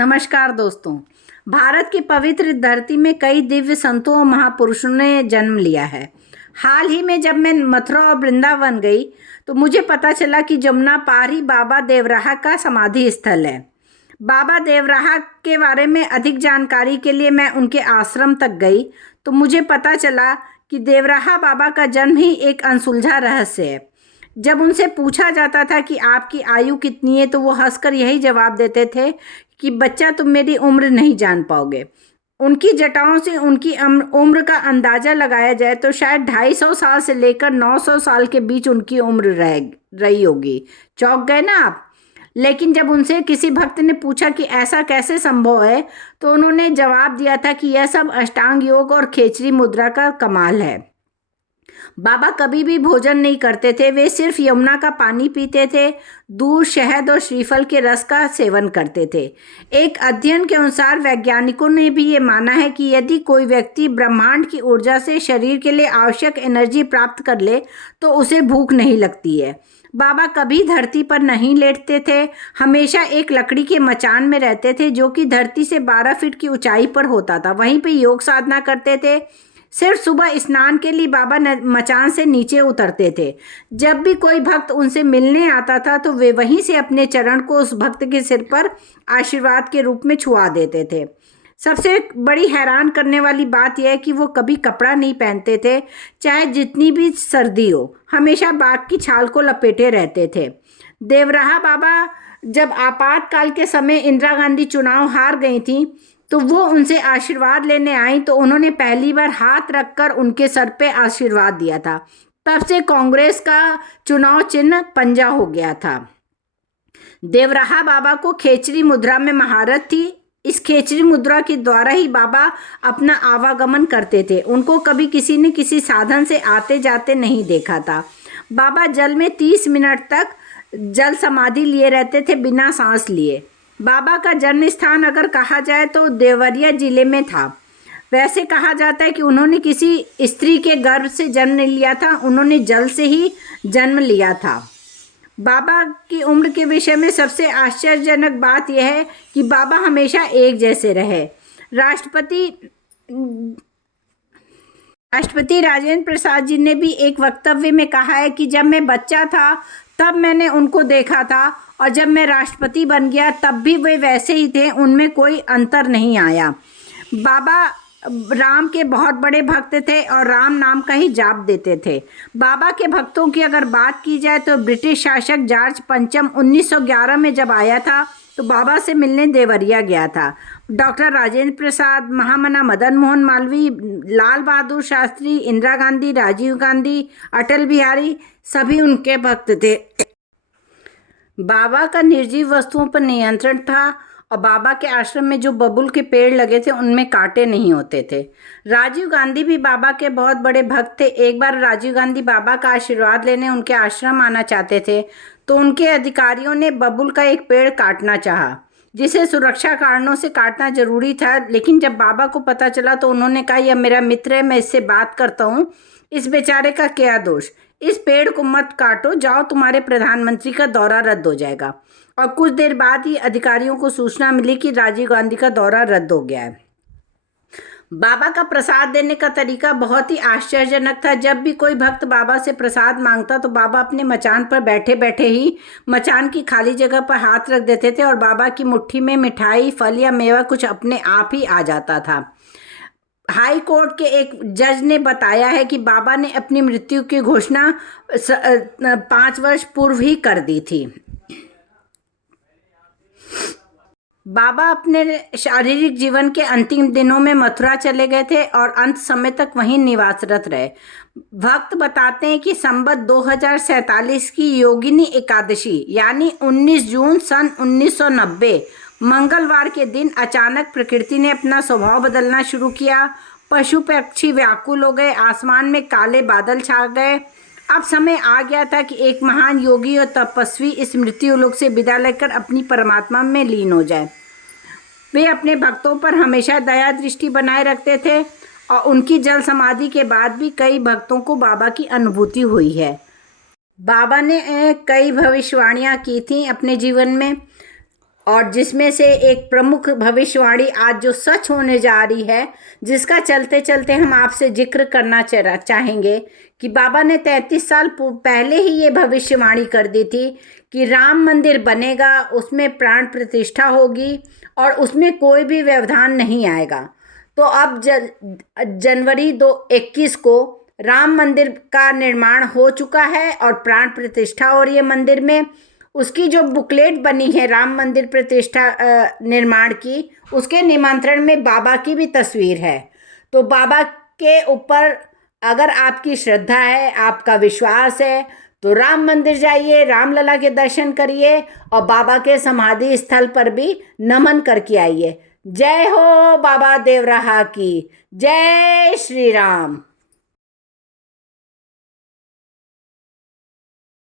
नमस्कार दोस्तों। भारत की पवित्र धरती में कई दिव्य संतों और महापुरुषों ने जन्म लिया है। हाल ही में जब मैं मथुरा और वृंदावन गई तो मुझे पता चला कि जमुना पार ही बाबा देवराहा का समाधि स्थल है। बाबा देवराहा के बारे में अधिक जानकारी के लिए मैं उनके आश्रम तक गई तो मुझे पता चला कि देवराहा बाबा का जन्म ही एक अनसुलझा रहस्य है। जब उनसे पूछा जाता था कि आपकी आयु कितनी है तो वो हंसकर यही जवाब देते थे कि बच्चा तुम मेरी उम्र नहीं जान पाओगे। उनकी जटाओं से उनकी उम्र का अंदाज़ा लगाया जाए तो शायद 250 साल से लेकर 900 साल के बीच उनकी उम्र रही होगी। चौंक गए ना आप? लेकिन जब उनसे किसी भक्त ने पूछा कि ऐसा कैसे संभव है तो उन्होंने जवाब दिया था कि यह सब अष्टांग योग और खेचरी मुद्रा का कमाल है। बाबा कभी भी भोजन नहीं करते थे, वे सिर्फ यमुना का पानी पीते थे, दूध, शहद और श्रीफल के रस का सेवन करते थे। एक अध्ययन के अनुसार वैज्ञानिकों ने भी ये माना है कि यदि कोई व्यक्ति ब्रह्मांड की ऊर्जा से शरीर के लिए आवश्यक एनर्जी प्राप्त कर ले तो उसे भूख नहीं लगती है। बाबा कभी धरती पर नहीं लेटते थे, हमेशा एक लकड़ी के मचान में रहते थे जो कि धरती से 12 फीट की ऊंचाई पर होता था। वहीं पे योग साधना करते थे। सिर्फ सुबह स्नान के लिए बाबा मचान से नीचे उतरते थे। जब भी कोई भक्त उनसे मिलने आता था तो वे वहीं से अपने चरण को उस भक्त के सिर पर आशीर्वाद के रूप में छुआ देते थे। सबसे बड़ी हैरान करने वाली बात यह है कि वो कभी कपड़ा नहीं पहनते थे, चाहे जितनी भी सर्दी हो, हमेशा बाघ की छाल को लपेटे रहते थे। देवराहा बाबा जब आपातकाल के समय इंदिरा गांधी चुनाव हार गई थी तो वो उनसे आशीर्वाद लेने आई तो उन्होंने पहली बार हाथ रखकर उनके सर पे आशीर्वाद दिया था। तब से कांग्रेस का चुनाव चिन्ह पंजा हो गया था। देवराहा बाबा को खेचरी मुद्रा में महारत थी। इस खेचरी मुद्रा के द्वारा ही बाबा अपना आवागमन करते थे। उनको कभी किसी ने किसी साधन से आते जाते नहीं देखा था। बाबा जल में 30 मिनट तक जल समाधि लिए रहते थे बिना सांस लिए। बाबा का जन्म स्थान अगर कहा जाए तो देवरिया जिले में था। वैसे कहा जाता है कि उन्होंने किसी स्त्री के गर्भ से जन्म नहीं लिया था, उन्होंने जल से ही जन्म लिया था। बाबा की उम्र के विषय में सबसे आश्चर्यजनक बात यह है कि बाबा हमेशा एक जैसे रहे। राष्ट्रपति राजेंद्र प्रसाद जी ने भी एक वक्तव्य में कहा है कि जब मैं बच्चा था तब मैंने उनको देखा था और जब मैं राष्ट्रपति बन गया तब भी वे वैसे ही थे, उनमें कोई अंतर नहीं आया। बाबा राम के बहुत बड़े भक्त थे और राम नाम का ही जाप देते थे। बाबा के भक्तों की अगर बात की जाए तो ब्रिटिश शासक जॉर्ज पंचम 1911 में जब आया था तो बाबा से मिलने देवरिया गया था। डॉक्टर राजेंद्र प्रसाद, महामना मदन मोहन मालवीय, लाल बहादुर शास्त्री, इंदिरा गांधी, राजीव गांधी, अटल बिहारी सभी उनके भक्त थे। बाबा का निर्जीव वस्तुओं पर नियंत्रण था और बाबा के आश्रम में जो बबूल के पेड़ लगे थे उनमें कांटे नहीं होते थे। राजीव गांधी भी बाबा के बहुत बड़े भक्त थे। एक बार राजीव गांधी बाबा का आशीर्वाद लेने उनके आश्रम आना चाहते थे तो उनके अधिकारियों ने बबूल का एक पेड़ काटना चाहा, जिसे सुरक्षा कारणों से काटना जरूरी था। लेकिन जब बाबा को पता चला तो उन्होंने कहा, यह मेरा मित्र है, मैं इससे बात करता हूँ, इस बेचारे का क्या दोष, इस पेड़ को मत काटो, जाओ, तुम्हारे प्रधानमंत्री का दौरा रद्द हो जाएगा। और कुछ देर बाद ही अधिकारियों को सूचना मिली कि राजीव गांधी का दौरा रद्द हो गया है। बाबा का प्रसाद देने का तरीका बहुत ही आश्चर्यजनक था। जब भी कोई भक्त बाबा से प्रसाद मांगता तो बाबा अपने मचान पर बैठे बैठे ही मचान की खाली जगह पर हाथ रख देते थे और बाबा की मुट्ठी में मिठाई, फल या मेवा कुछ अपने आप ही आ जाता था। हाई कोर्ट के एक जज ने बताया है कि बाबा ने अपनी मृत्यु की घोषणा 5 वर्ष पूर्व ही कर दी थी। बाबा अपने शारीरिक जीवन के अंतिम दिनों में मथुरा चले गए थे और अंत समय तक वहीं निवासरत रहे। भक्त बताते हैं कि संवत 2047 की योगिनी एकादशी यानी 19 जून सन 1990 मंगलवार के दिन अचानक प्रकृति ने अपना स्वभाव बदलना शुरू किया। पशु पक्षी व्याकुल हो गए, आसमान में काले बादल छा गए। अब समय आ गया था कि एक महान योगी और तपस्वी इस मृत्यु लोक से विदा लेकर अपनी परमात्मा में लीन हो जाए। वे अपने भक्तों पर हमेशा दया दृष्टि बनाए रखते थे और उनकी जल समाधि के बाद भी कई भक्तों को बाबा की अनुभूति हुई है। बाबा ने कई भविष्यवाणियाँ की थी अपने जीवन में। और जिसमें से एक प्रमुख भविष्यवाणी आज जो सच होने जा रही है, जिसका चलते चलते हम आपसे जिक्र करना चाहेंगे कि बाबा ने 33 साल पहले ही ये भविष्यवाणी कर दी थी कि राम मंदिर बनेगा, उसमें प्राण प्रतिष्ठा होगी और उसमें कोई भी व्यवधान नहीं आएगा। तो अब जनवरी 2021 को राम मंदिर का निर्माण हो चुका है और प्राण प्रतिष्ठा हो रही है मंदिर में। उसकी जो बुकलेट बनी है राम मंदिर प्रतिष्ठा निर्माण की, उसके निमंत्रण में बाबा की भी तस्वीर है। तो बाबा के ऊपर अगर आपकी श्रद्धा है, आपका विश्वास है, तो राम मंदिर जाइए, रामलला के दर्शन करिए और बाबा के समाधि स्थल पर भी नमन करके आइए। जय हो बाबा देवराहा की, जय श्री राम।